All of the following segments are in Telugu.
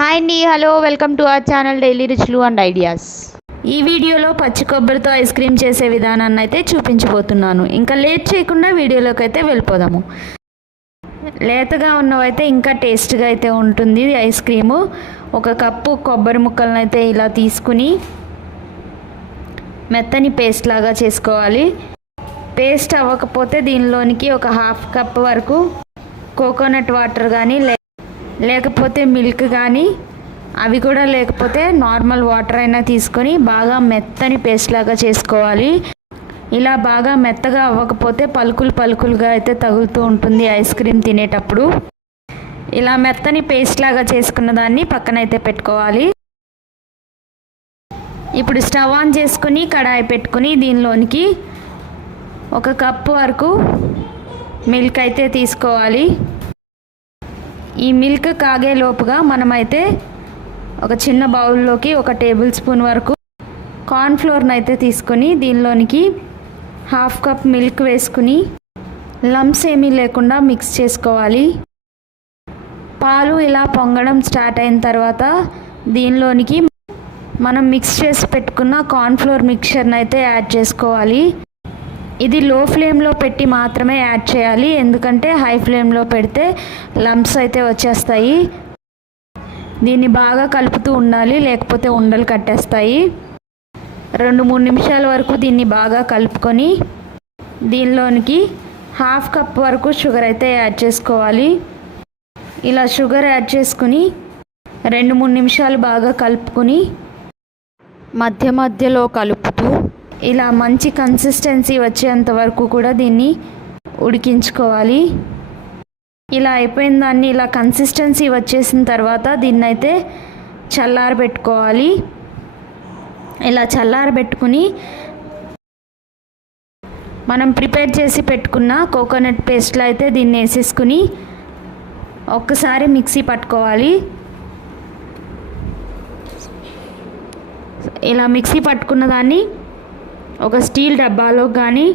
హాయ్ అండి, hello, welcome to our channel daily రుచులు అండ్ ఐడియాస్. ఈ వీడియోలో పచ్చి కొబ్బరితో ఐస్ క్రీమ్ చేసే విధానాన్ని అయితే చూపించబోతున్నాను. ఇంకా లేట్ చేయకుండా వీడియోలోకి అయితే వెళ్ళిపోదాము. లేతగా ఉన్నవైతే ఇంకా టేస్ట్గా అయితే ఉంటుంది ఐస్ క్రీము. ఒక కప్పు కొబ్బరి ముక్కలను అయితే ఇలా తీసుకుని మెత్తని పేస్ట్ లాగా చేసుకోవాలి. పేస్ట్ అవ్వకపోతే దీనిలోనికి ఒక హాఫ్ కప్ వరకు కోకోనట్ వాటర్ కానీ లేకపోతే మిల్క్ కానీ, అవి కూడా లేకపోతే నార్మల్ వాటర్ అయినా తీసుకొని బాగా మెత్తని పేస్ట్ లాగా చేసుకోవాలి. ఇలా బాగా మెత్తగా అవ్వకపోతే పలుకులుగా అయితే తగులుతూ ఉంటుంది ఐస్ క్రీమ్ తినేటప్పుడు. ఇలా మెత్తని పేస్ట్ లాగా చేసుకున్న దాన్ని పక్కనైతే పెట్టుకోవాలి. ఇప్పుడు స్టవ్ ఆన్ చేసుకుని కడాయి పెట్టుకుని దీనిలోనికి ఒక కప్పు వరకు మిల్క్ అయితే తీసుకోవాలి. ఈ మిల్క్ కాగే లోపుగా మనమైతే ఒక చిన్న బౌల్లోకి ఒక టేబుల్ స్పూన్ వరకు కార్న్ఫ్లోర్ని అయితే తీసుకొని దీనిలోనికి హాఫ్ కప్ మిల్క్ వేసుకుని లంప్స్ ఏమీ లేకుండా మిక్స్ చేసుకోవాలి. పాలు ఇలా పొంగడం స్టార్ట్ అయిన తర్వాత దీనిలోనికి మనం మిక్స్ చేసి పెట్టుకున్న కార్న్ఫ్లోర్ మిక్చర్ని అయితే యాడ్ చేసుకోవాలి. ఇది లో ఫ్లేమ్లో పెట్టి మాత్రమే యాడ్ చేయాలి, ఎందుకంటే హై ఫ్లేమ్లో పెడితే లంప్స్ అయితే వచ్చేస్తాయి. దీన్ని బాగా కలుపుతూ ఉండాలి, లేకపోతే ఉండలు కట్టేస్తాయి. 2-3 నిమిషాల వరకు దీన్ని బాగా కలుపుకొని దీనిలోనికి హాఫ్ కప్ వరకు షుగర్ అయితే యాడ్ చేసుకోవాలి. ఇలా షుగర్ యాడ్ చేసుకుని 2-3 నిమిషాలు బాగా కలుపుకొని మధ్యలో కలుపుతూ ఇలా మంచి కన్సిస్టెన్సీ వచ్చేంత వరకు కూడా దీన్ని ఉడికించుకోవాలి. ఇలా అయిపోయిన దాన్ని ఇలా కన్సిస్టెన్సీ వచ్చేసిన తర్వాత దీన్నైతే చల్లారబెట్టుకోవాలి. ఇలా చల్లారబెట్టుకుని మనం ప్రిపేర్ చేసి పెట్టుకున్న కోకోనట్ పేస్ట్లో అయితే దీన్ని వేసేసుకుని ఒక్కసారి మిక్సీ పట్టుకోవాలి. ఇలా మిక్సీ పట్టుకున్న దాన్ని ఒక స్టీల్ డబ్బాలో కానీ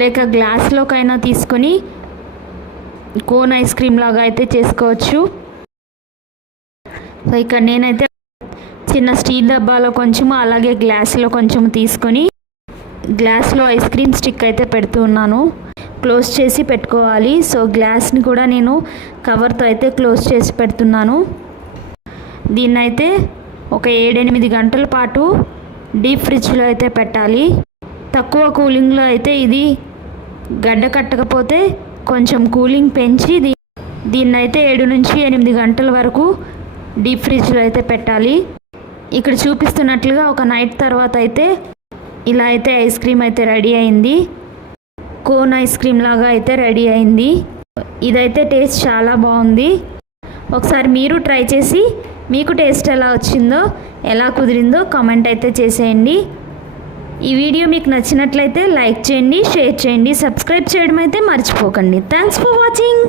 లేక గ్లాస్లోకైనా తీసుకొని కోన్ ఐస్ క్రీమ్ లాగా అయితే చేసుకోవచ్చు. సో ఇక్కడ నేనైతే చిన్న స్టీల్ డబ్బాలో కొంచెము అలాగే గ్లాస్లో కొంచెం తీసుకొని గ్లాస్లో ఐస్ క్రీమ్ స్టిక్ అయితే పెడుతూ ఉన్నాను. క్లోజ్ చేసి పెట్టుకోవాలి. సో గ్లాస్ని కూడా నేను కవర్తో అయితే క్లోజ్ చేసి పెడుతున్నాను. దీన్నైతే ఒక 7-8 గంటల పాటు డీప్ ఫ్రిడ్జ్లో అయితే పెట్టాలి. తక్కువ కూలింగ్లో అయితే ఇది గడ్డ కట్టకపోతే కొంచెం కూలింగ్ పెంచి దీన్నైతే 7-8 గంటల వరకు డీప్ ఫ్రిడ్జ్లో అయితే పెట్టాలి. ఇక్కడ చూపిస్తున్నట్లుగా ఒక నైట్ తర్వాత అయితే ఇలా అయితే ఐస్ క్రీమ్ అయితే రెడీ అయింది. కోన్ ఐస్ క్రీమ్ లాగా అయితే రెడీ అయింది. ఇదైతే టేస్ట్ చాలా బాగుంది. ఒకసారి మీరు ట్రై చేసి మీకు టేస్ట్ ఎలా వచ్చిందో, ఎలా కుదిరిందో కామెంట్ అయితే చేసేయండి. ఈ వీడియో మీకు నచ్చినట్లయితే లైక్ చేయండి, షేర్ చేయండి, సబ్స్క్రైబ్ చేయడం అయితే మర్చిపోకండి. Thanks for watching.